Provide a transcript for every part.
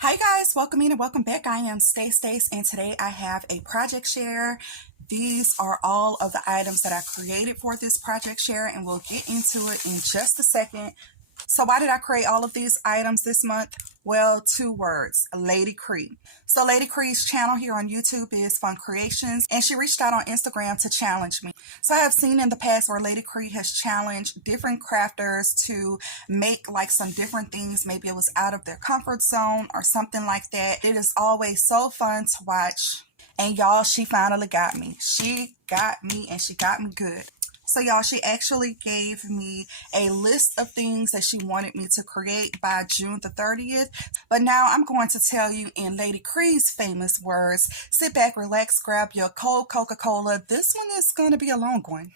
Hi guys, welcome in and welcome back. I am Stace, and today I have a project share. These are all of the items that I created for this project share, and we'll get into it in just a second. So why did I create all of these items this month? Well, two words, Lady Kre. So Lady Kre's channel here on YouTube is Fun Creations, and she reached out on Instagram to challenge me. So I have seen in the past where Lady Kre has challenged different crafters to make like some different things. Maybe it was out of their comfort zone or something like that. It is always so fun to watch. And y'all, she finally got me. She got me, and she got me good. So y'all, she actually gave me a list of things that she wanted me to create by June the 30th. But now I'm going to tell you in Lady Kre's famous words, sit back, relax, grab your cold Coca-Cola. This one is going to be a long one.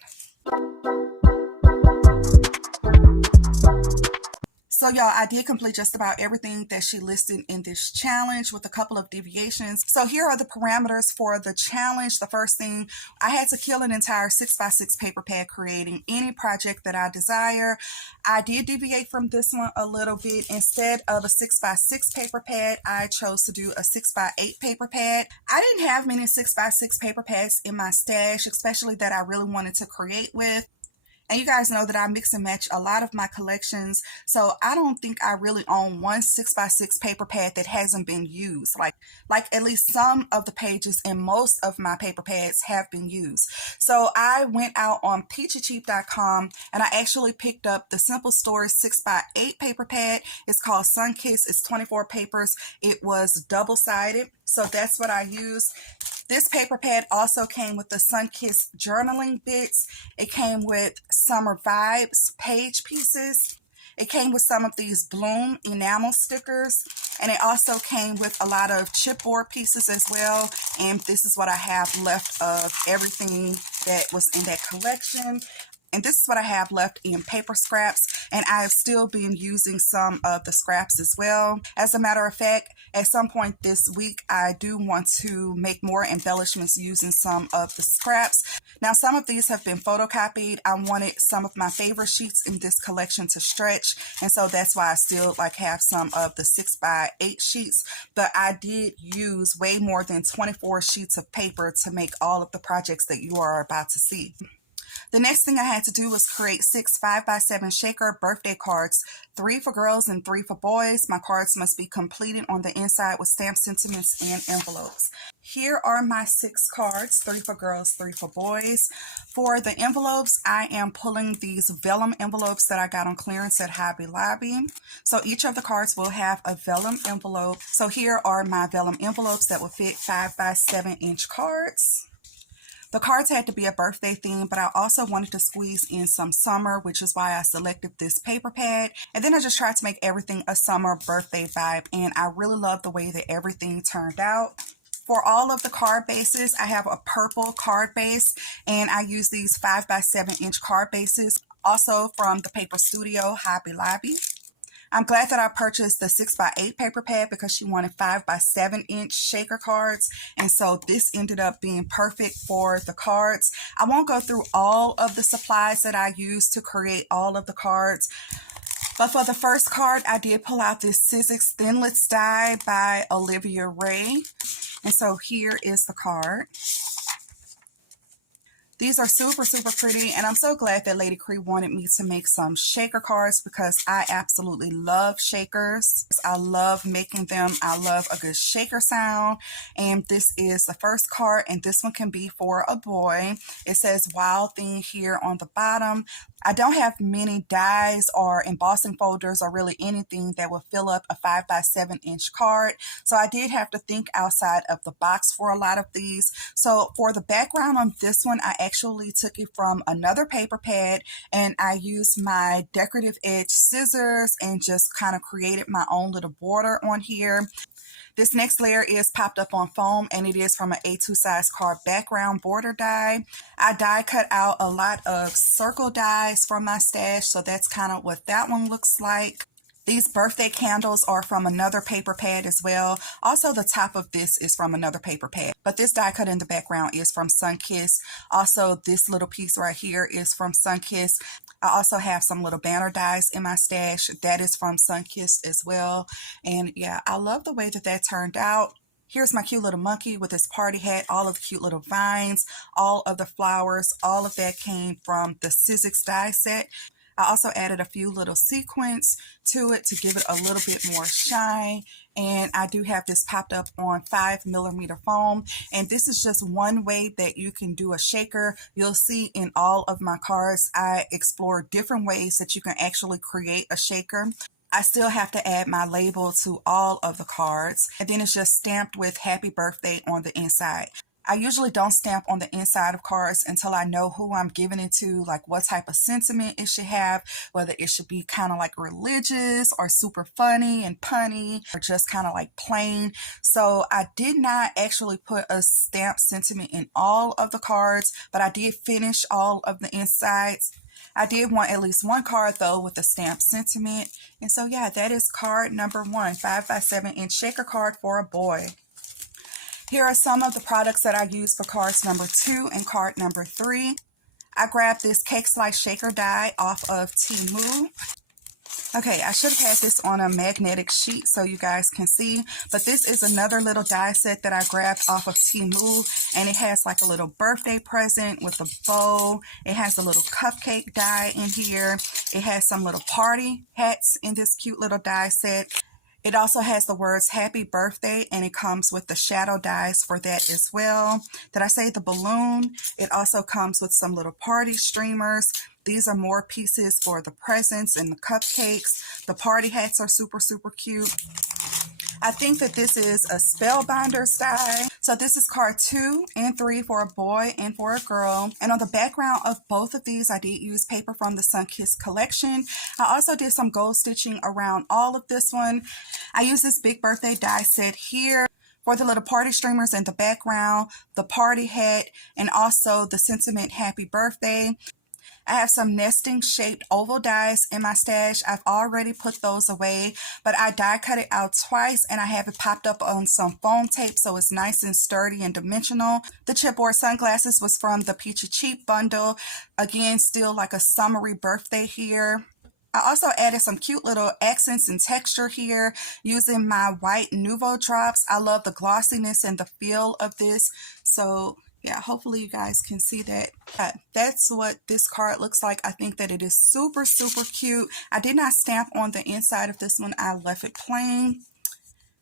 So y'all, I did complete just about everything that she listed in this challenge with a couple of deviations. So here are the parameters for the challenge. The first thing, I had to kill an entire 6x6 paper pad creating any project that I desire. I did deviate from this one a little bit. Instead of a 6x6 paper pad, I chose to do a 6x8 paper pad. I didn't have many 6x6 paper pads in my stash, especially that I really wanted to create with. And you guys know that I mix and match a lot of my collections, so I don't think I really own one 6x6 paper pad that hasn't been used. Like at least some of the pages in most of my paper pads have been used. So I went out on peachycheap.com and I actually picked up the Simple Stories 6x8 paper pad. It's called Sunkiss. It's 24 papers. It was double-sided, so that's what I used. This paper pad also came with the Sunkiss journaling bits. It came with Summer Vibes page pieces. It came with some of these Bloom enamel stickers. And it also came with a lot of chipboard pieces as well. And this is what I have left of everything that was in that collection. And this is what I have left in paper scraps, and I have still been using some of the scraps as well. As a matter of fact, at some point this week, I do want to make more embellishments using some of the scraps. Now, some of these have been photocopied. I wanted some of my favorite sheets in this collection to stretch, and so that's why I still have some of the 6x8 sheets, but I did use way more than 24 sheets of paper to make all of the projects that you are about to see. The next thing I had to do was create 6 5x7 shaker birthday cards, 3 for girls and 3 for boys. My cards must be completed on the inside with stamp sentiments and envelopes. Here are my 6 cards, 3 for girls, 3 for boys. For the envelopes, I am pulling these vellum envelopes that I got on clearance at Hobby Lobby. So each of the cards will have a vellum envelope. So here are my vellum envelopes that will fit 5x7-inch cards. The cards had to be a birthday theme, but I also wanted to squeeze in some summer, which is why I selected this paper pad. And then I just tried to make everything a summer birthday vibe, and I really love the way that everything turned out. For all of the card bases, I have a purple card base, and I use these 5x7-inch card bases, also from the Paper Studio Hobby Lobby. I'm glad that I purchased the 6x8 paper pad because she wanted 5x7-inch shaker cards, and so this ended up being perfect for the cards. I won't go through all of the supplies that I used to create all of the cards, but for the first card, I did pull out this Sizzix Thinlits die by Olivia Ray, and so here is the card. These are super, super pretty, and I'm so glad that Lady Kre wanted me to make some shaker cards because I absolutely love shakers. I love making them. I love a good shaker sound, and this is the first card, and this one can be for a boy. It says Wild Thing here on the bottom. I don't have many dies or embossing folders or really anything that will fill up a 5x7-inch card, so I did have to think outside of the box for a lot of these. So for the background on this one, I actually took it from another paper pad, and I used my decorative edge scissors and just kind of created my own little border on here. This next layer is popped up on foam, and it is from an A2 size card background border die. I die cut out a lot of circle dies from my stash, so that's kind of what that one looks like. These birthday candles are from another paper pad as well. Also, the top of this is from another paper pad, but this die cut in the background is from Sunkiss. Also, this little piece right here is from Sunkiss. I also have some little banner dies in my stash. That is from Sunkissed as well. And yeah, I love the way that that turned out. Here's my cute little monkey with his party hat, all of the cute little vines, all of the flowers, all of that came from the Sizzix die set. I also added a few little sequins to it to give it a little bit more shine. And I do have this popped up on 5mm foam. And this is just one way that you can do a shaker. You'll see in all of my cards, I explore different ways that you can actually create a shaker. I still have to add my label to all of the cards. And then it's just stamped with happy birthday on the inside. I usually don't stamp on the inside of cards until I know who I'm giving it to, like what type of sentiment it should have, whether it should be kind of like religious or super funny and punny or just kind of like plain. So I did not actually put a stamp sentiment in all of the cards, but I did finish all of the insides. I did want at least one card though with a stamped sentiment. And so yeah, that is card number 1, 5x7 inch shaker card for a boy. Here are some of the products that I used for cards number 2 and card number 3. I grabbed this cake slice shaker die off of Temu. Okay, I should have had this on a magnetic sheet so you guys can see, but this is another little die set that I grabbed off of Temu, and it has like a little birthday present with a bow. It has a little cupcake die in here. It has some little party hats in this cute little die set. It also has the words happy birthday, and it comes with the shadow dies for that as well. Did I say the balloon? It also comes with some little party streamers. These are more pieces for the presents and the cupcakes. The party hats are super, super cute. I think that this is a Spellbinders die. So this is card 2 and 3 for a boy and for a girl. And on the background of both of these, I did use paper from the Sunkissed collection. I also did some gold stitching around all of this one. I used this big birthday die set here for the little party streamers in the background, the party hat, and also the sentiment happy birthday. I have some nesting shaped oval dies in my stash. I've already put those away, but I die cut it out twice and I have it popped up on some foam tape so it's nice and sturdy and dimensional. The chipboard sunglasses was from the Peachy Cheap bundle. Again, still like a summery birthday here. I also added some cute little accents and texture here using my white Nouveau drops. I love the glossiness and the feel of this. So yeah, hopefully you guys can see that. That's what this card looks like. I think that it is super, super cute. I did not stamp on the inside of this one. I left it plain.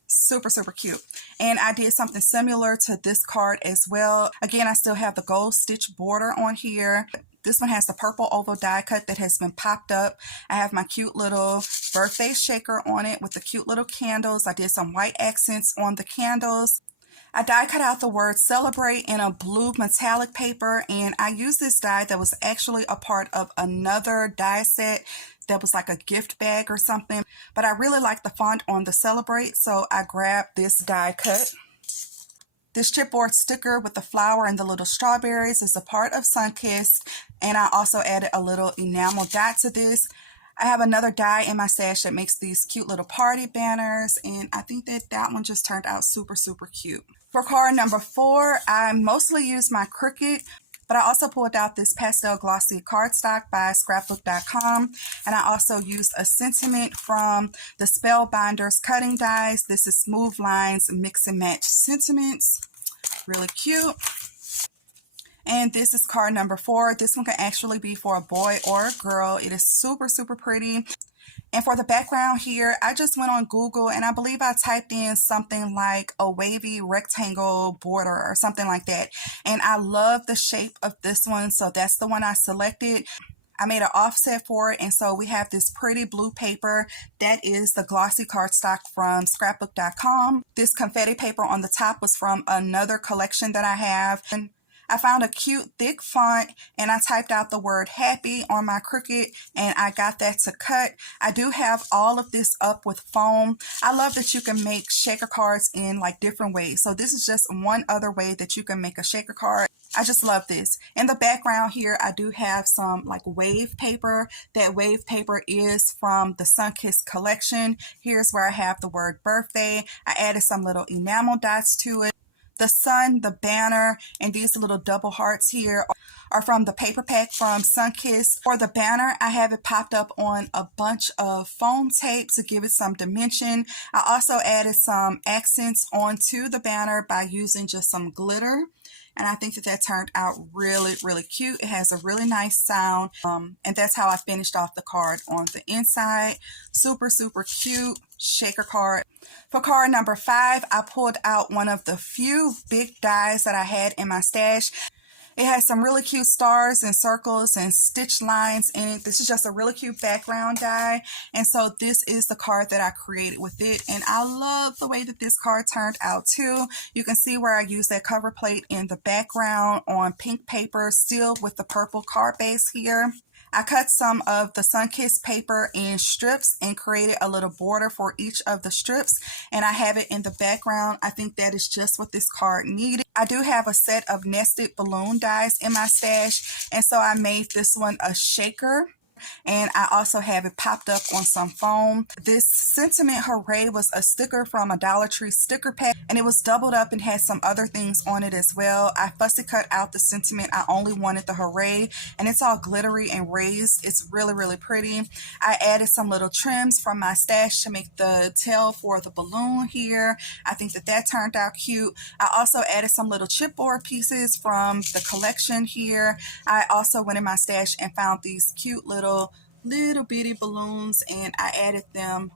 Super, super cute. And I did something similar to this card as well. Again, I still have the gold stitch border on here. This one has the purple oval die cut that has been popped up. I have my cute little birthday shaker on it with the cute little candles. I did some white accents on the candles. I die cut out the word celebrate in a blue metallic paper, and I used this die that was actually a part of another die set that was like a gift bag or something, but I really like the font on the celebrate, so I grabbed this die cut. This chipboard sticker with the flower and the little strawberries is a part of Sunkissed, and I also added a little enamel dot to this. I have another die in my stash that makes these cute little party banners, and I think that that one just turned out super, super cute. For card number 4, I mostly used my Cricut, but I also pulled out this pastel glossy cardstock by Scrapbook.com, and I also used a sentiment from the Spellbinders cutting dies. This is Smooth Lines Mix and Match Sentiments. Really cute. And this is card number 4. This one can actually be for a boy or a girl. It is super, super pretty. And for the background here, I just went on Google and I believe I typed in something like a wavy rectangle border or something like that. And I love the shape of this one, so that's the one I selected. I made an offset for it, and so we have this pretty blue paper. That is the glossy cardstock from Scrapbook.com. This confetti paper on the top was from another collection that I have. And I found a cute thick font and I typed out the word happy on my Cricut and I got that to cut. I do have all of this up with foam. I love that you can make shaker cards in like different ways. So this is just one other way that you can make a shaker card. I just love this. In the background here, I do have some like wave paper. That wave paper is from the Sunkissed collection. Here's where I have the word birthday. I added some little enamel dots to it. The sun, the banner, and these little double hearts here are from the paper pack from Sunkissed. For the banner, I have it popped up on a bunch of foam tape to give it some dimension. I also added some accents onto the banner by using just some glitter. And I think that that turned out really, really cute. It has a really nice sound. And that's how I finished off the card on the inside. Super, super cute shaker card. For card number 5, I pulled out one of the few big dies that I had in my stash. It has some really cute stars and circles and stitch lines in it. This is just a really cute background die. And so this is the card that I created with it. And I love the way that this card turned out too. You can see where I used that cover plate in the background on pink paper, still with the purple card base here. I cut some of the Sunkissed paper in strips and created a little border for each of the strips, and I have it in the background. I think that is just what this card needed. I do have a set of nested balloon dies in my stash, and so I made this one a shaker. And I also have it popped up on some foam. This Sentiment Hooray was a sticker from a Dollar Tree sticker pack, and it was doubled up and had some other things on it as well. I fussy cut out the sentiment. I only wanted the Hooray, and it's all glittery and raised. It's really, really pretty. I added some little trims from my stash to make the tail for the balloon here. I think that that turned out cute. I also added some little chipboard pieces from the collection here. I also went in my stash and found these cute little bitty balloons, and I added them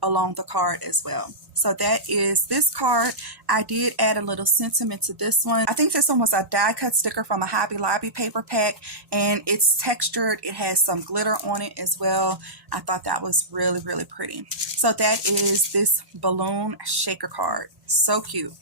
along the card as well. So that is this card. I did add a little sentiment to this one. I think this one was a die cut sticker from a Hobby Lobby paper pack, and it's textured. It has some glitter on it as well. I thought that was really, really pretty. So that is this balloon shaker card. So cute.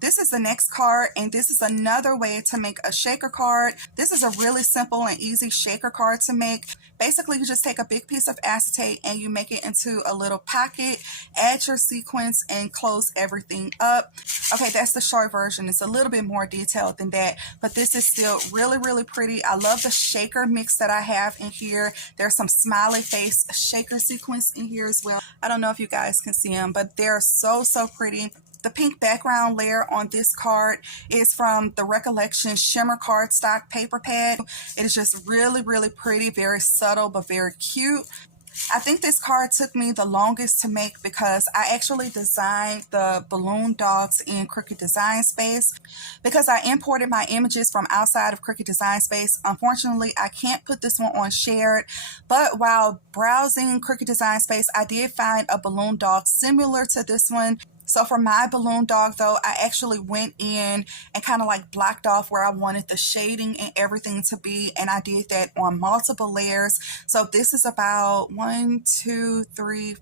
This is the next card, and this is another way to make a shaker card. This is a really simple and easy shaker card to make. Basically, you just take a big piece of acetate and you make it into a little pocket, add your sequins, and close everything up. Okay, that's the short version. It's a little bit more detailed than that, but this is still really, really pretty. I love the shaker mix that I have in here. There's some smiley face shaker sequins in here as well. I don't know if you guys can see them, but they're so, so pretty. The pink background layer on this card is from the Recollection Shimmer Cardstock paper pad. It is just really, really pretty, very subtle, but very cute. I think this card took me the longest to make because I actually designed the balloon dogs in Crooked Design Space. Because I imported my images from outside of Crooked Design Space, unfortunately, I can't put this one on shared. But while browsing Crooked Design Space, I did find a balloon dog similar to this one. So for my balloon dog, though, I actually went in and kind of like blocked off where I wanted the shading and everything to be. And I did that on multiple layers. So this is about 1, 2, 3,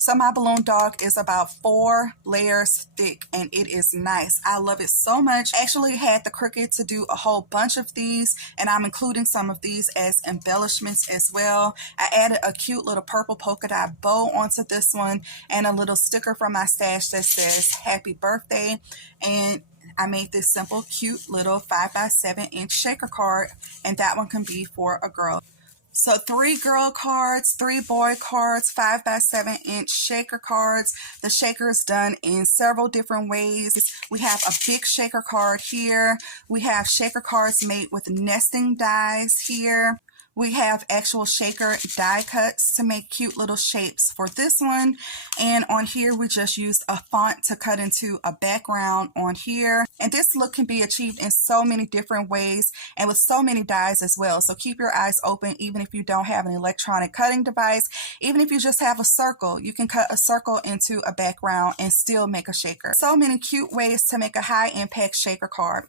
so my balloon dog is about 4 layers thick, and it is nice. I love it so much. I actually had the Cricut to do a whole bunch of these, and I'm including some of these as embellishments as well. I added a cute little purple polka dot bow onto this one and a little sticker from my stash that says happy birthday. And I made this simple, cute little 5x7 inch shaker card, and that one can be for a girl. So 3 girl cards, 3 boy cards, 5x7 inch shaker cards. The shaker is done in several different ways. We have a big shaker card here. We have shaker cards made with nesting dies here. We have actual shaker die cuts to make cute little shapes for this one. And on here, we just used a font to cut into a background on here. And this look can be achieved in so many different ways and with so many dies as well. So keep your eyes open, even if you don't have an electronic cutting device. Even if you just have a circle, you can cut a circle into a background and still make a shaker. So many cute ways to make a high impact shaker card.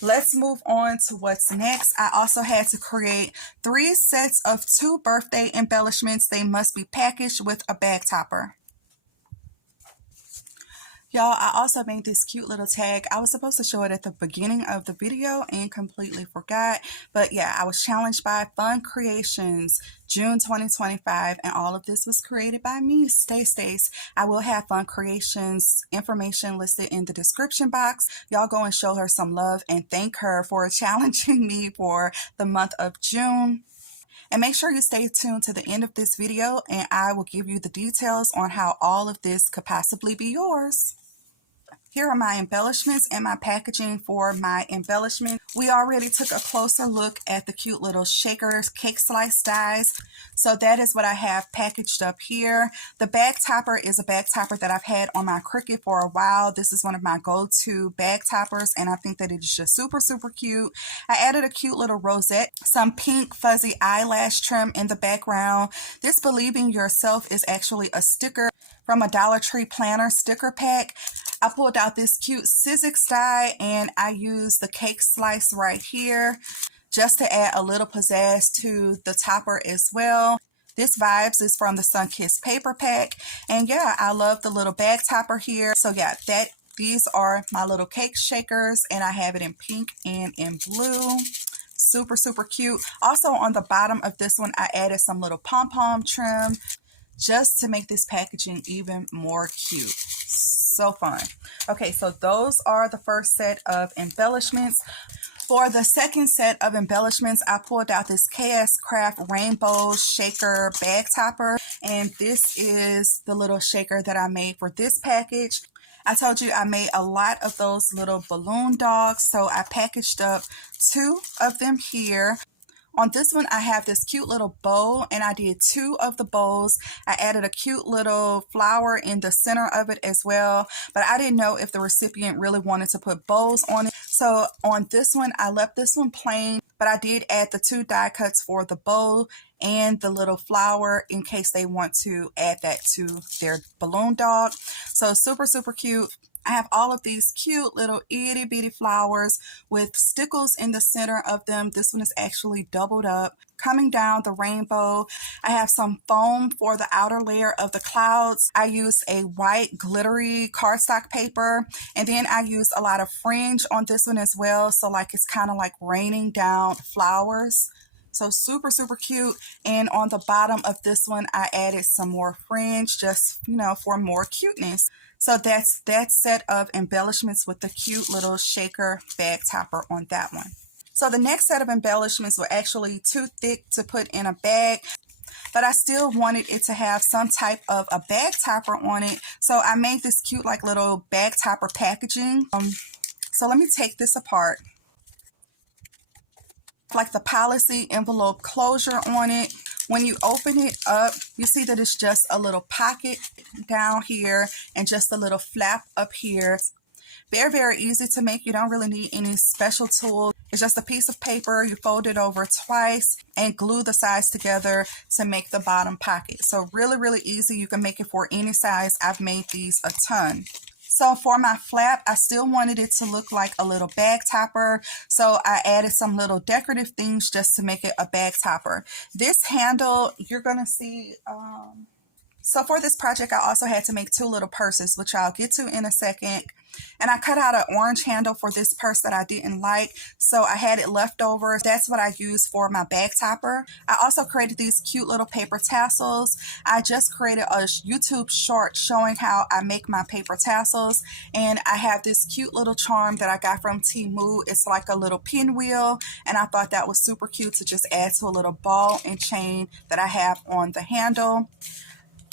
Let's move on to what's next. I also had to create 3 sets of 2 birthday embellishments. They must be packaged with a bag topper. Y'all, I also made this cute little tag. I was supposed to show it at the beginning of the video and completely forgot. But yeah, I was challenged by Fun Creations June 2025, and all of this was created by me, Stace. I will have Fun Creations information listed in the description box. Y'all go and show her some love and thank her for challenging me for the month of June. And make sure you stay tuned to the end of this video, and I will give you the details on how all of this could possibly be yours. Here are my embellishments and my packaging for my embellishment. We already took a closer look at the cute little shakers, cake slice dies. So that is what I have packaged up here. The bag topper is a bag topper that I've had on my Cricut for a while. This is one of my go-to bag toppers, and I think that it is just super, super cute. I added a cute little rosette, some pink fuzzy eyelash trim in the background. This Believe in Yourself is actually a sticker from a Dollar Tree planner sticker pack. I pulled out this cute Sizzix die and I used the cake slice right here just to add a little pizzazz to the topper as well. This Vibes is from the Sunkissed paper pack. And yeah, I love the little bag topper here. So yeah, these are my little cake shakers, and I have it in pink and in blue. Super, super cute. Also on the bottom of this one, I added some little pom-pom trim just to make this packaging even more cute. So fun. Okay, so those are the first set of embellishments. For the second set of embellishments, I pulled out this KS Craft Rainbow Shaker Bag Topper, and this is the little shaker that I made for this package. I told you I made a lot of those little balloon dogs, so I packaged up 2 of them here. On this one, I have this cute little bow, and I did 2 of the bows. I added a cute little flower in the center of it as well, but I didn't know if the recipient really wanted to put bows on it. So on this one, I left this one plain, but I did add the 2 die cuts for the bow and the little flower in case they want to add that to their balloon dog. So super, super cute. I have all of these cute little itty bitty flowers with stickles in the center of them. This one is actually doubled up. Coming down the rainbow, I have some foam for the outer layer of the clouds. I used a white glittery cardstock paper, and then I used a lot of fringe on this one as well. So like it's kind of like raining down flowers. So super, super cute. And on the bottom of this one, I added some more fringe just, for more cuteness. So that's that set of embellishments with the cute little shaker bag topper on that one. So the next set of embellishments were actually too thick to put in a bag, but I still wanted it to have some type of a bag topper on it. So I made this cute like little bag topper packaging. So let me take this apart. Like the policy envelope closure on it. When you open it up, you see that it's just a little pocket down here and just a little flap up here. Very, very easy to make. You don't really need any special tools. It's just a piece of paper. You fold it over twice and glue the sides together to make the bottom pocket. So really, really easy. You can make it for any size. I've made these a ton. So for my flap, I still wanted it to look like a little bag topper. So I added some little decorative things just to make it a bag topper. This handle, you're going to see... So for this project, I also had to make 2 little purses, which I'll get to in a second. And I cut out an orange handle for this purse that I didn't like, so I had it left over. That's what I used for my bag topper. I also created these cute little paper tassels. I just created a YouTube short showing how I make my paper tassels. And I have this cute little charm that I got from Temu. It's like a little pinwheel, and I thought that was super cute to just add to a little ball and chain that I have on the handle.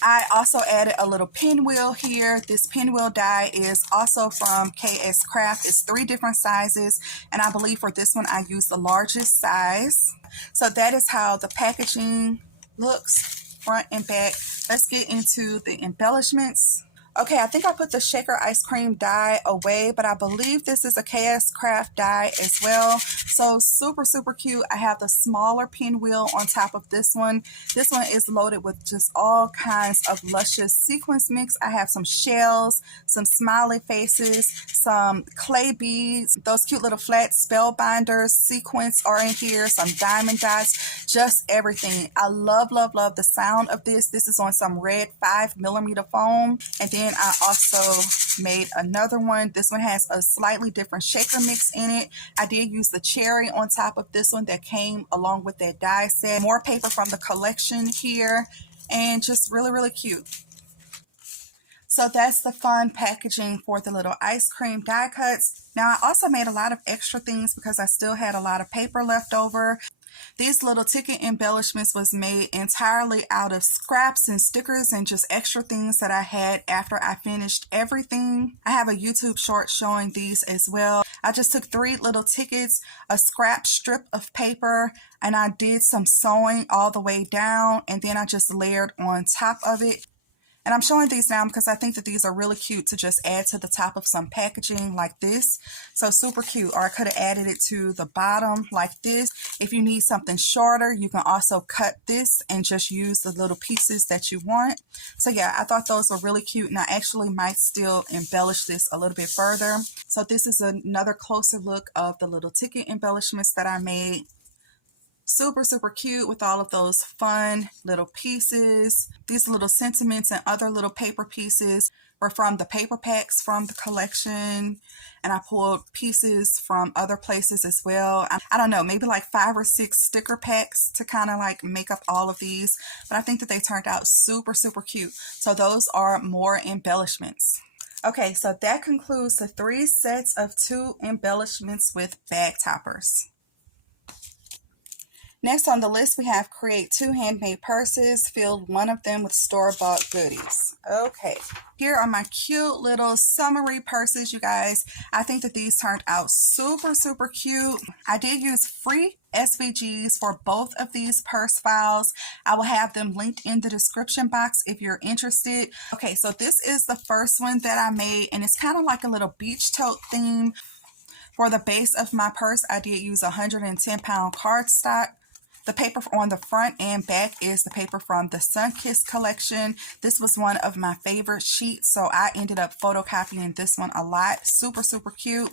I also added a little pinwheel here. This pinwheel die is also from KS Craft. It's 3 different sizes, and I believe for this one I used the largest size. So that is how the packaging looks, front and back. Let's get into the embellishments. Okay, I think I put the shaker ice cream die away, but I believe this is a KS Craft die as well. So super, super cute. I have the smaller pinwheel on top of this one. This one is loaded with just all kinds of luscious sequins mix. I have some shells, some smiley faces, some clay beads, those cute little flat spellbinders, sequins are in here, some diamond dots, just everything. I love, love, love the sound of this. This is on some red 5mm foam. And then I also made another one. This one has a slightly different shaker mix in it. I did use the cherry on top of this one that came along with that die set. More paper from the collection here, and just really, really cute. So that's the fun packaging for the little ice cream die cuts. Now I also made a lot of extra things because I still had a lot of paper left over. These little ticket embellishments was made entirely out of scraps and stickers and just extra things that I had after I finished everything. I have a YouTube short showing these as well. I just took 3 little tickets, a scrap strip of paper, and I did some sewing all the way down, and then I just layered on top of it. And I'm showing these now because I think that these are really cute to just add to the top of some packaging like this. So super cute. Or I could have added it to the bottom like this. If you need something shorter, you can also cut this and just use the little pieces that you want. So yeah, I thought those were really cute, and I actually might still embellish this a little bit further. So this is another closer look of the little ticket embellishments that I made. Super, super cute with all of those fun little pieces. These little sentiments and other little paper pieces were from the paper packs from the collection. And I pulled pieces from other places as well. I don't know, maybe like 5 or 6 sticker packs to kind of like make up all of these. But I think that they turned out super, super cute. So those are more embellishments. Okay, so that concludes the 3 sets of 2 embellishments with bag toppers. Next on the list, we have create 2 handmade purses, filled one of them with store-bought goodies. Okay, here are my cute little summery purses, you guys. I think that these turned out super, super cute. I did use free SVGs for both of these purse files. I will have them linked in the description box if you're interested. Okay, so this is the first one that I made, and it's kind of like a little beach tote theme. For the base of my purse, I did use 110-pound cardstock. The paper on the front and back is the paper from the Sunkissed collection. This was one of my favorite sheets, so I ended up photocopying this one a lot. Super, super cute.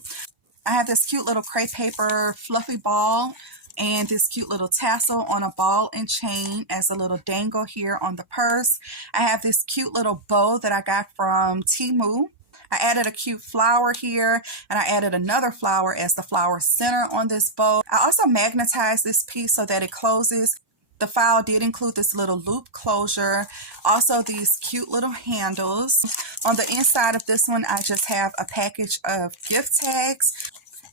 I have this cute little crepe paper fluffy ball and this cute little tassel on a ball and chain as a little dangle here on the purse. I have this cute little bow that I got from Temu. I added a cute flower here, and I added another flower as the flower center on this bow. I also magnetized this piece so that it closes. The file did include this little loop closure, also these cute little handles. On the inside of this one, I just have a package of gift tags.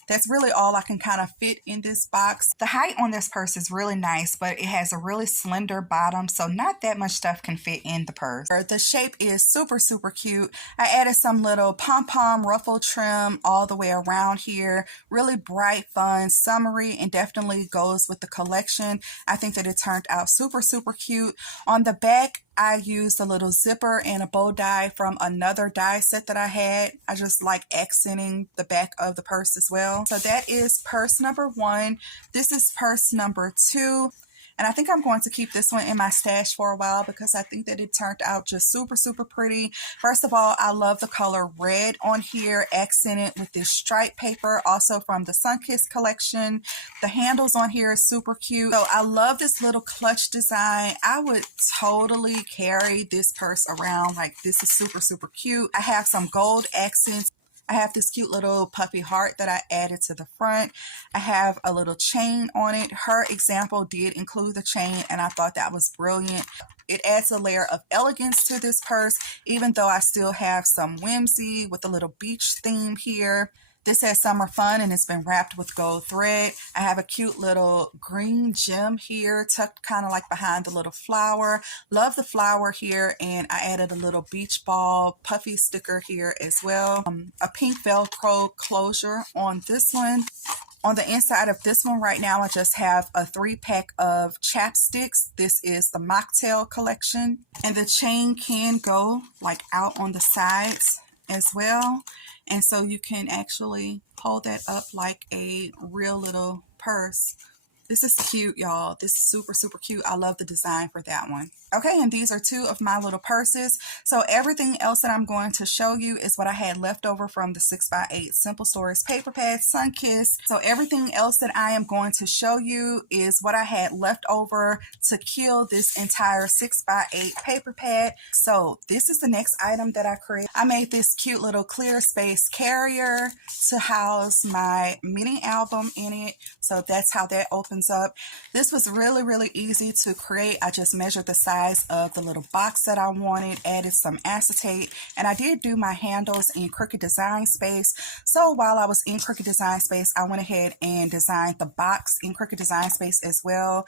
That's really all I can kind of fit in this box. The height on this purse is really nice, but it has a really slender bottom, so not that much stuff can fit in the purse. The shape is super, super cute. I added some little pom-pom ruffle trim all the way around here. Really bright, fun, summery, and definitely goes with the collection. I think that it turned out super, super cute. On the back, I used a little zipper and a bow die from another die set that I had. I just like accenting the back of the purse as well. So that is purse number 1. This is purse number 2. And I think I'm going to keep this one in my stash for a while because I think that it turned out just super, super pretty. First of all, I love the color red on here, accented with this stripe paper, also from the Sunkissed collection. The handles on here is super cute. So I love this little clutch design. I would totally carry this purse around. Like, this is super, super cute. I have some gold accents. I have this cute little puffy heart that I added to the front. I have a little chain on it. Her example did include the chain, and I thought that was brilliant. It adds a layer of elegance to this purse, even though I still have some whimsy with a little beach theme here. This has summer fun, and it's been wrapped with gold thread. I have a cute little green gem here tucked kind of like behind the little flower. Love the flower here, and I added a little beach ball puffy sticker here as well. A pink Velcro closure on this one. On the inside of this one right now, I just have a 3-pack of chapsticks. This is the mocktail collection, and the chain can go like out on the sides as well. And so you can actually hold that up like a real little purse. This is cute, y'all. This is super, super cute. I love the design for that one. Okay, and these are 2 of my little purses. So everything else that I'm going to show you is what I had left over from the 6x8 Simple Stories paper pad Sunkissed. So everything else that I am going to show you is what I had left over to kill this entire 6x8 paper pad. So this is the next item that I created. I made this cute little clear space carrier to house my mini album in it. So that's how that opens opens up. This was really, really easy to create. I just measured the size of the little box that I wanted, added some acetate, and I did do my handles in Cricut Design Space. So while I was in Cricut Design Space, I went ahead and designed the box in Cricut Design Space as well.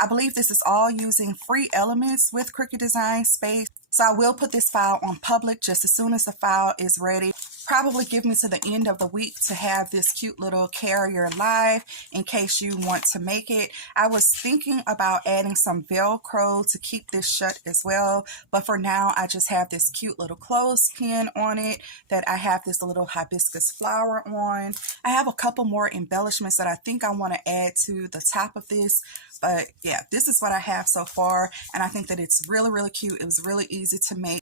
I believe this is all using free elements with Cricut Design Space. So I will put this file on public just as soon as the file is ready. Probably give me to the end of the week to have this cute little carrier live in case you want to make it. I was thinking about adding some Velcro to keep this shut as well, but for now I just have this cute little clothespin on it that I have this little hibiscus flower on. I have a couple more embellishments that I think I want to add to the top of this, but yeah, this is what I have so far, and I think that it's really, really cute. It was really easy to make.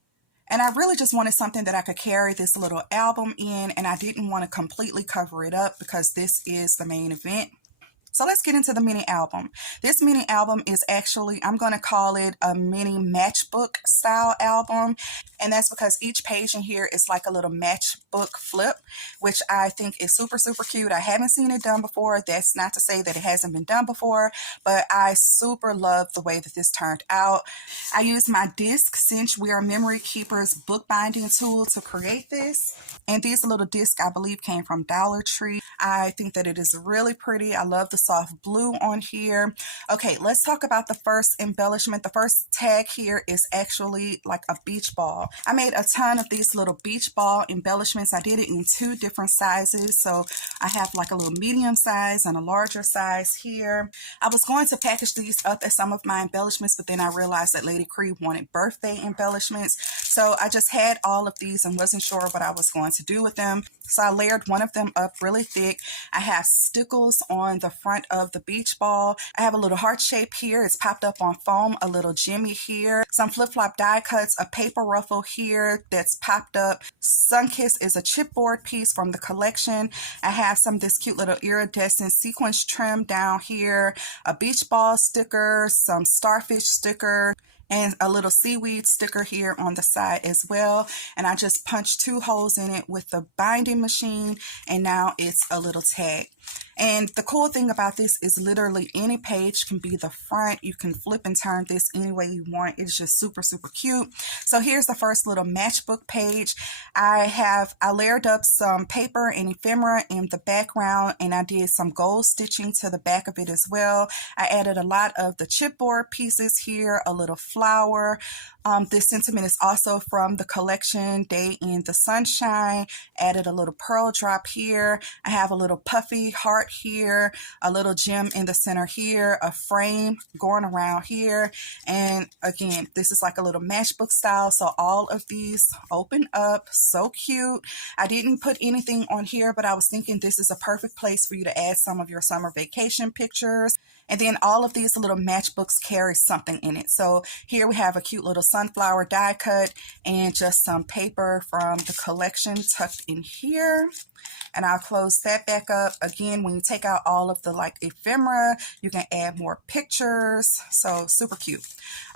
And I really just wanted something that I could carry this little album in, and I didn't want to completely cover it up because this is the main event. So let's get into the mini album. This mini album is actually, I'm going to call it a mini matchbook style album. And that's because each page in here is like a little matchbook flip, which I think is super, super cute. I haven't seen it done before. That's not to say that it hasn't been done before, but I super love the way that this turned out. I used my disc cinch We Are Memory Keepers bookbinding tool to create this. And these little discs, I believe, came from Dollar Tree. I think that it is really pretty. I love the soft blue on here. Okay, let's talk about the first embellishment. The first tag here is actually like a beach ball. I made a ton of these little beach ball embellishments. I did it in 2 different sizes. So I have like a little medium size and a larger size here. I was going to package these up as some of my embellishments, but then I realized that Lady Kre wanted birthday embellishments. So I just had all of these and wasn't sure what I was going to do with them. So I layered one of them up really thick. I have stickles on the front of the beach ball. I have a little heart shape here. It's popped up on foam, a little jimmy here, some flip-flop die cuts, a paper ruffle here that's popped up. Sunkiss is a chipboard piece from the collection. I have some of this cute little iridescent sequence trim down here, a beach ball sticker, some starfish sticker, and a little seaweed sticker here on the side as well. And I just punched 2 holes in it with the binding machine, and now it's a little tag. And the cool thing about this is literally any page can be the front. You can flip and turn this any way you want. It's just super, super cute. So here's the first little matchbook page. I layered up some paper and ephemera in the background, and I did some gold stitching to the back of it as well. I added a lot of the chipboard pieces here, a little flower. This sentiment is also from the collection Day in the Sunshine. Added a little pearl drop here. I have a little puffy heart here, a little gem in the center here, a frame going around here. And again, this is like a little matchbook style. So all of these open up, so cute. I didn't put anything on here, but I was thinking this is a perfect place for you to add some of your summer vacation pictures. And then all of these little matchbooks carry something in it. So here we have a cute little sunflower die cut and just some paper from the collection tucked in here. And I'll close that back up. Again, when you take out all of the like ephemera, you can add more pictures. So super cute.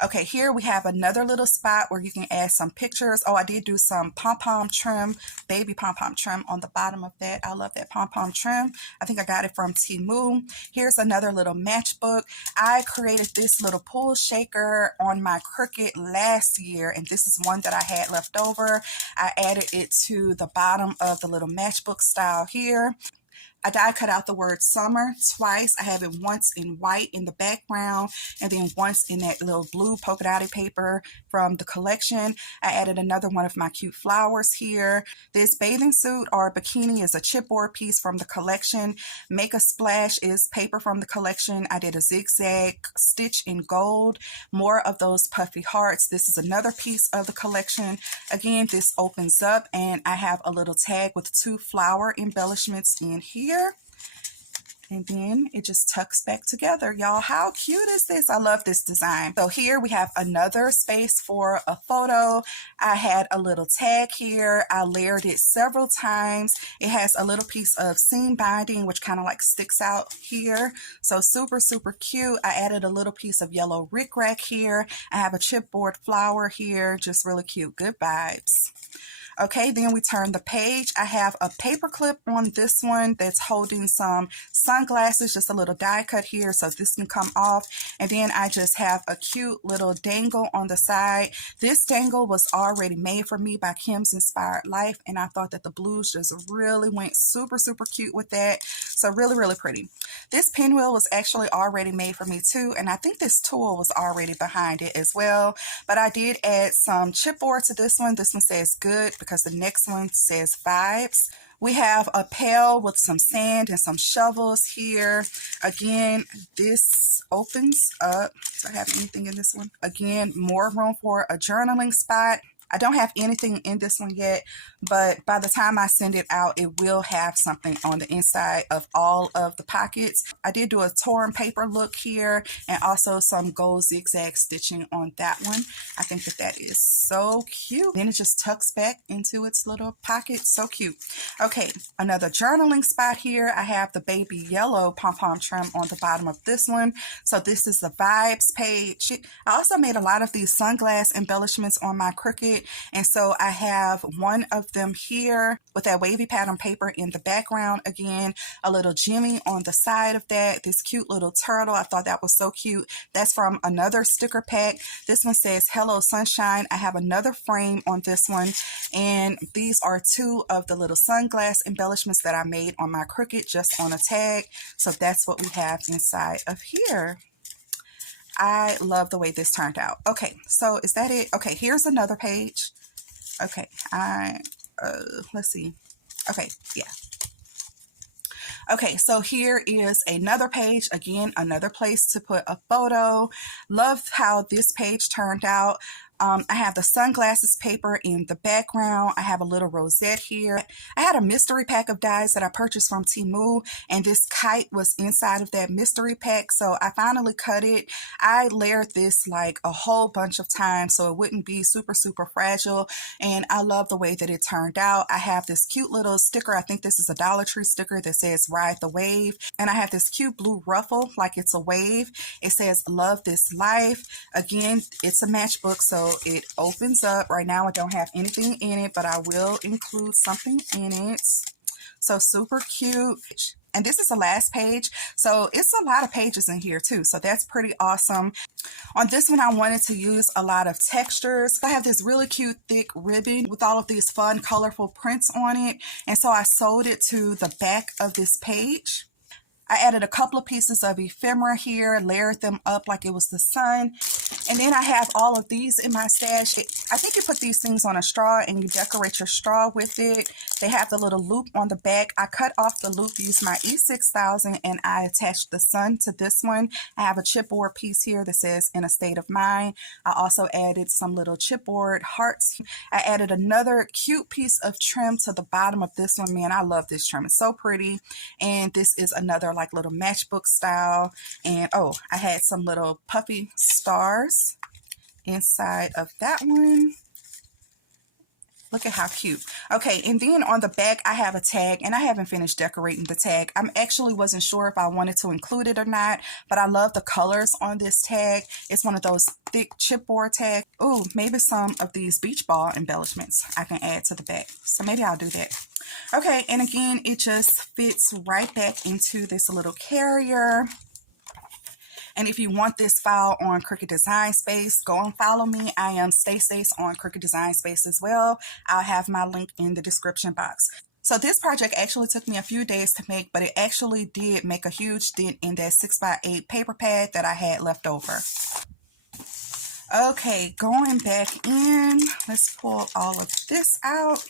Okay, here we have another little spot where you can add some pictures. Oh, I did do some pom-pom trim, baby pom-pom trim on the bottom of that. I love that pom-pom trim. I think I got it from Temu. Here's another little matchbook. I created this little pool shaker on my Cricut last year, and this is one that I had left over. I added it to the bottom of the little matchbook style here. I die cut out the word summer twice. I have it once in white in the background and then once in that little blue polka dotty paper from the collection. I added another one of my cute flowers here. This bathing suit or bikini is a chipboard piece from the collection. Make a Splash is paper from the collection. I did a zigzag stitch in gold. More of those puffy hearts. This is another piece of the collection. Again, this opens up and I have a little tag with 2 flower embellishments in here. And then it just tucks back together. Y'all, how cute is this? I love this design. So here we have another space for a photo. I had a little tag here. I layered it several times. It has a little piece of seam binding, which kind of like sticks out here. So super, super cute. I added a little piece of yellow rickrack here. I have a chipboard flower here. Just really cute. Good vibes. Okay, then we turn the page. I have a paper clip on this one that's holding some sunglasses, just a little die cut here so this can come off. And then I just have a cute little dangle on the side. This dangle was already made for me by Kim's Inspired Life, and I thought that the blues just really went super, super cute with that. So really, really pretty. This pinwheel was actually already made for me too, and I think this tool was already behind it as well. But I did add some chipboard to this one. This one says good because the next one says vibes. We have a pail with some sand and some shovels here. Again, this opens up. Do I have anything in this one? Again, more room for a journaling spot. I don't have anything in this one yet, but by the time I send it out, it will have something on the inside of all of the pockets. I did do a torn paper look here and also some gold zigzag stitching on that one. I think that that is so cute. Then it just tucks back into its little pocket. So cute. Okay, another journaling spot here. I have the baby yellow pom-pom trim on the bottom of this one. So this is the vibes page. I also made a lot of these sunglass embellishments on my Cricut. And so I have one of them here with that wavy pattern paper in the background. Again, a little Jimmy on the side of that. This cute little turtle. I thought that was so cute. That's from another sticker pack. This one says, hello sunshine. I have another frame on this one. And these are two of the little sunglass embellishments that I made on my Cricut just on a tag. So that's what we have inside of here. I love the way this turned out. Okay, so is that it? Okay, here's another page. Okay, let's see. Okay, yeah. Okay, so here is another page. Again, another place to put a photo. Love how this page turned out. I have the sunglasses paper in the background. I have a little rosette here. I had a mystery pack of dies that I purchased from Temu, and this kite was inside of that mystery pack, so I finally cut it. I layered this like a whole bunch of times so it wouldn't be super, super fragile, and I love the way that it turned out. I have this cute little sticker. I think this is a Dollar Tree sticker that says Ride the Wave, and I have this cute blue ruffle like it's a wave. It says Love This Life. Again, it's a matchbook, so it opens up. Right now I don't have anything in it, but I will include something in it. So super cute. And this is the last page, so it's a lot of pages in here too, so that's pretty awesome. On this one, I wanted to use a lot of textures. I have this really cute thick ribbon with all of these fun colorful prints on it, and so I sewed it to the back of this page. I added a couple of pieces of ephemera here, layered them up like it was the sun. And then I have all of these in my stash. I think you put these things on a straw and you decorate your straw with it. They have the little loop on the back. I cut off the loop, used my E6000, and I attached the sun to this one. I have a chipboard piece here that says In a State of Mind. I also added some little chipboard hearts. I added another cute piece of trim to the bottom of this one. Man, I love this trim. It's so pretty. And this is another like little matchbook style. And oh, I had some little puffy stars inside of that one. Look at how cute. Okay, and then on the back, I have a tag, and I haven't finished decorating the tag. I actually wasn't sure if I wanted to include it or not, but I love the colors on this tag. It's one of those thick chipboard tags. Ooh, maybe some of these beach ball embellishments I can add to the back. So maybe I'll do that. Okay, and again, it just fits right back into this little carrier. And if you want this file on Cricut Design Space, go and follow me. I am Stacey on Cricut Design Space as well. I'll have my link in the description box. So this project actually took me a few days to make, but it actually did make a huge dent in that 6x8 paper pad that I had left over. Okay, going back in, let's pull all of this out.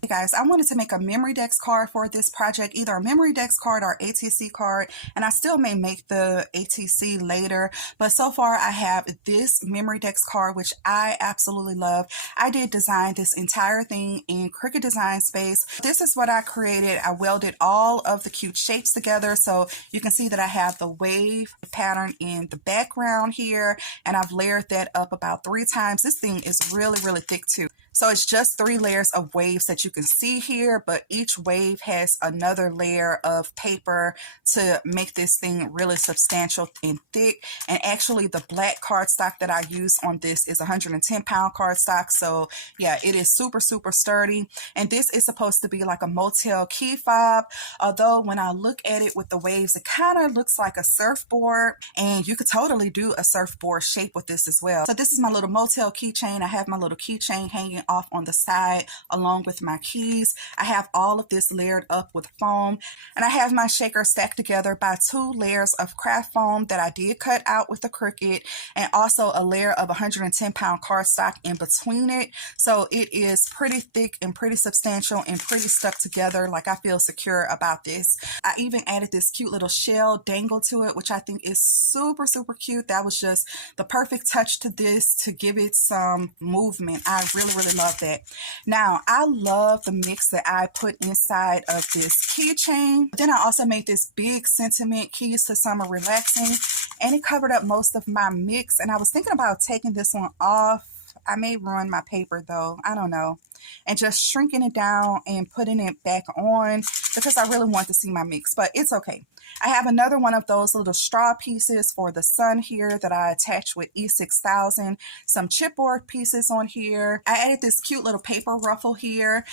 Hey guys, I wanted to make a Memorydex card for this project, either a Memorydex card or ATC card, and I still may make the ATC later, but so far I have this Memorydex card, which I absolutely love. I did design this entire thing in Cricut Design Space. This is what I created. I welded all of the cute shapes together, so you can see that I have the wave pattern in the background here, and I've layered that up about 3 times. This thing is really, really thick too. So it's just 3 layers of waves that you can see here, but each wave has another layer of paper to make this thing really substantial and thick. And actually the black cardstock that I use on this is 110-pound cardstock. So yeah, it is super, super sturdy. And this is supposed to be like a motel key fob. Although when I look at it with the waves, it kind of looks like a surfboard, and you could totally do a surfboard shape with this as well. So this is my little motel keychain. I have my little keychain hanging off on the side along with my keys. I have all of this layered up with foam, and I have my shaker stacked together by 2 layers of craft foam that I did cut out with the Cricut, and also a layer of 110-pound cardstock in between it. So it is pretty thick and pretty substantial and pretty stuck together. Like, I feel secure about this. I even added this cute little shell dangle to it, which I think is super, super cute. That was just the perfect touch to this to give it some movement. I really, really love that. Now, I love the mix that I put inside of this keychain. Then I also made this big sentiment keys to summer relaxing, and it covered up most of my mix. And I was thinking about taking this one off. I may ruin my paper though, I don't know, and just shrinking it down and putting it back on because I really want to see my mix, but it's okay. I have another one of those little straw pieces for the sun here that I attached with E6000, some chipboard pieces on here. I added this cute little paper ruffle here.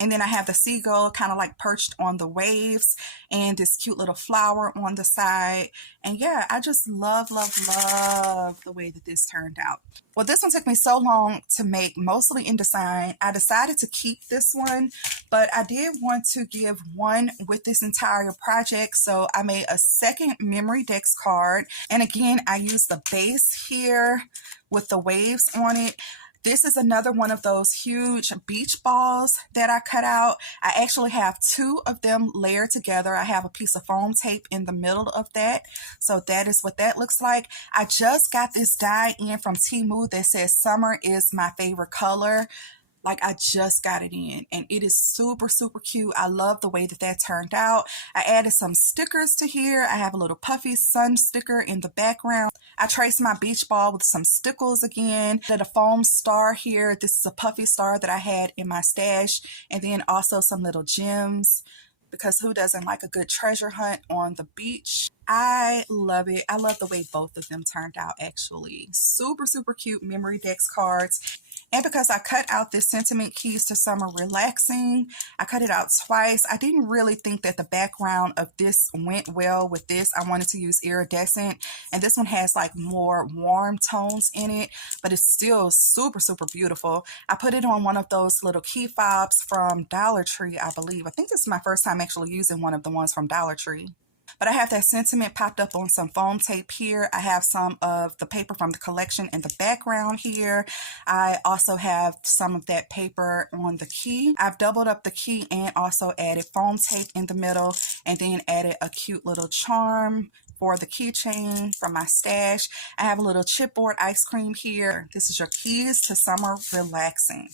And then I have the seagull kind of like perched on the waves, and this cute little flower on the side. And yeah, I just love, love, love the way that this turned out. Well, this one took me so long to make, mostly InDesign. I decided to keep this one, but I did want to give one with this entire project. So I made a second Memorydex card. And again, I used the base here with the waves on it. This is another one of those huge beach balls that I cut out. I actually have 2 of them layered together. I have a piece of foam tape in the middle of that. So that is what that looks like. I just got this die in from Temu that says summer is my favorite color. Like, I just got it in, and it is super, super cute. I love the way that that turned out. I added some stickers to here. I have a little puffy sun sticker in the background. I traced my beach ball with some stickles again. I did a foam star here. This is a puffy star that I had in my stash, and then also some little gems, because who doesn't like a good treasure hunt on the beach? I love it. I love the way both of them turned out, actually. Super, super cute Memorydex cards. And because I cut out this sentiment keys to summer relaxing, I cut it out twice. I didn't really think that the background of this went well with this. I wanted to use iridescent, and this one has like more warm tones in it, but it's still super, super beautiful. I put it on one of those little key fobs from Dollar Tree, I believe. I think this is my first time actually using one of the ones from Dollar Tree. But I have that sentiment popped up on some foam tape here. I have some of the paper from the collection in the background here. I also have some of that paper on the key. I've doubled up the key and also added foam tape in the middle, and then added a cute little charm for the keychain from my stash. I have a little chipboard ice cream here. This is your keys to summer relaxing.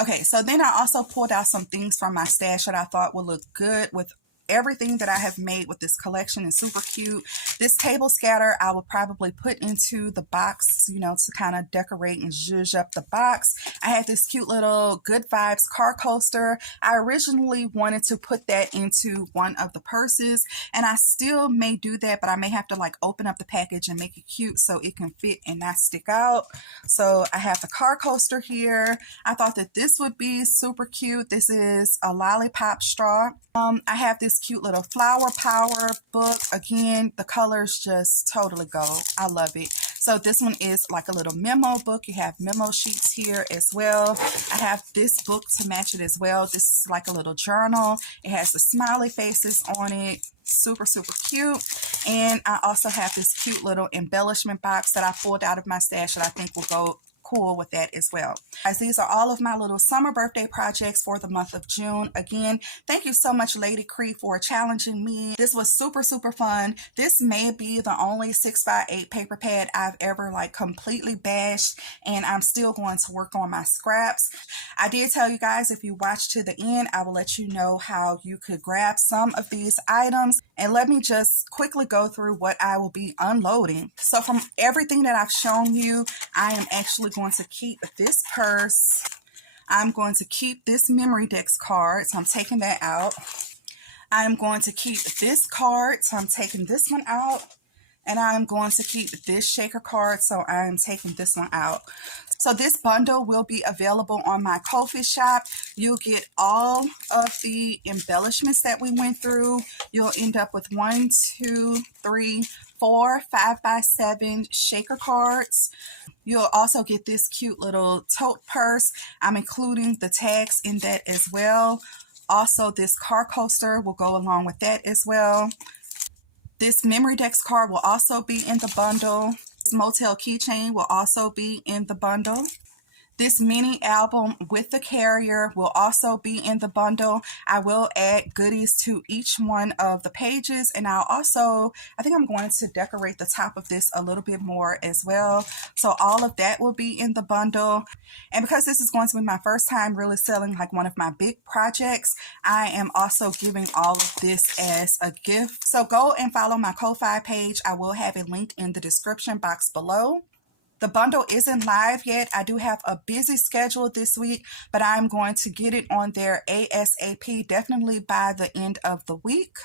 Okay, so then I also pulled out some things from my stash that I thought would look good with everything that I have made with this collection. Is super cute. This table scatter I will probably put into the box, you know, to kind of decorate and zhuzh up the box. I have this cute little Good Vibes car coaster. I originally wanted to put that into one of the purses, and I still may do that, but I may have to like open up the package and make it cute so it can fit and not stick out. So I have the car coaster here. I thought that this would be super cute. This is a lollipop straw. I have this cute little flower power book. Again, the colors just totally go. I love it. So this one is like a little memo book. You have memo sheets here as well. I have this book to match it as well. This is like a little journal. It has the smiley faces on it. Super, super cute. And I also have this cute little embellishment box that I pulled out of my stash that I think will go cool with that as well. Guys, these are all of my little summer birthday projects for the month of June. Again, thank you so much, Lady Kre, for challenging me. This was super, super fun. This may be the only 6x8 paper pad I've ever like completely bashed, and I'm still going to work on my scraps. I did tell you guys, if you watch to the end, I will let you know how you could grab some of these items. And let me just quickly go through what I will be unloading. So from everything that I've shown you, I am actually going to keep this purse. I'm going to keep this Memorydex card, so I'm taking that out. I'm going to keep this card, so I'm taking this one out. And I'm going to keep this shaker card, so I'm taking this one out. So this bundle will be available on my Ko-fi shop. You'll get all of the embellishments that we went through. You'll end up with 1, 2, 3, 4, 5x7 shaker cards. You'll also get this cute little tote purse. I'm including the tags in that as well. Also, this car coaster will go along with that as well. This Memorydex card will also be in the bundle. This motel keychain will also be in the bundle. This mini album with the carrier will also be in the bundle. I will add goodies to each one of the pages, and I think I'm going to decorate the top of this a little bit more as well. So all of that will be in the bundle. And because this is going to be my first time really selling like one of my big projects, I am also giving all of this as a gift. So go and follow my Ko-fi page. I will have it linked in the description box below. The bundle isn't live yet. I do have a busy schedule this week, but I'm going to get it on there ASAP, definitely by the end of the week.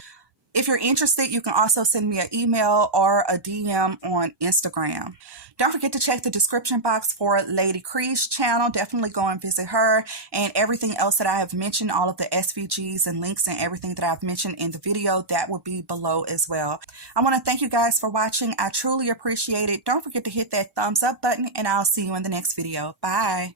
If you're interested, you can also send me an email or a DM on Instagram. Don't forget to check the description box for Lady Kre's channel. Definitely go and visit her, and everything else that I have mentioned, all of the SVGs and links and everything that I've mentioned in the video, that will be below as well. I want to thank you guys for watching. I truly appreciate it. Don't forget to hit that thumbs up button, and I'll see you in the next video. Bye.